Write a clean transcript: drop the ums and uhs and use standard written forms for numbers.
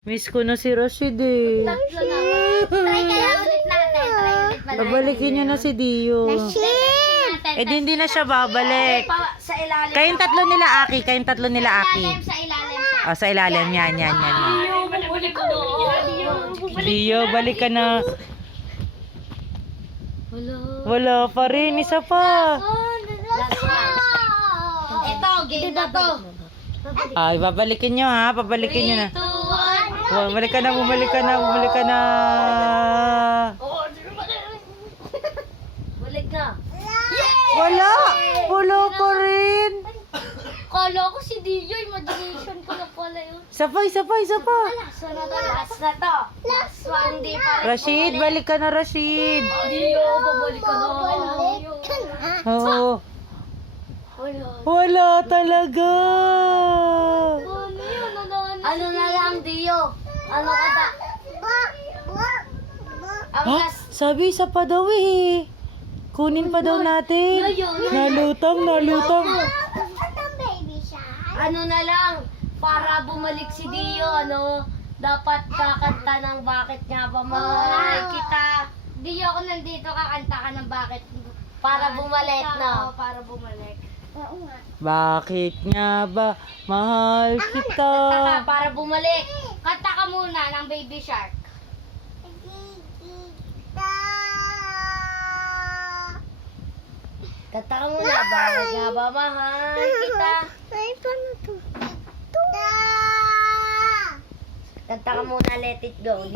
Miss ko na si Rashid eh. Tatlo naman. Try kaya ulit natin. Try ulit pala. Babalikin niyo na si Dio. Eh di hindi na siya babalik. Sa ilalim. Kayong tatlo nila Aki. Kayong tatlo nila Aki. Sa ilalim siya. Oh, sa ilalim. Yan. Bubuli ko doon. Dio, balik ka na. Wala pa rin. Isa pa. Last match. Ito, game na to. Ay, babalikin nyo ha. Babalikin nyo na. 3, 2, 1. Bumalik ka na. Bumalik ka na. Balik na. Wala. Wala pa rin. Kala ko si Dio, imagination ko na pala yun. Isa pa. Last na to, last na to. Last one, di pa rin. Rashid, balik ka na Rashid. Dio, babalik ka na. Oo. Wala. Wala talaga. Ano yun? Ano na lang, Dio? Ano ka ta? Ang Ha? last. Sabi isa pa daw eh. Kunin pa daw natin. Nalutang. Ano na lang, para bumalik si Dio, ano, dapat kakanta ng bakit nga ba mahal kita. Dio, ako nandito, kakanta ka ng bakit. Para bumalik, no? Para bumalik. Oo nga. Bakit nga ba mahal kita? Kanta ka, para bumalik. Kanta ka muna ng Baby Shark. Kanta ka muna, bakit nga ba mahal kita? Kanta ka muna, let it go.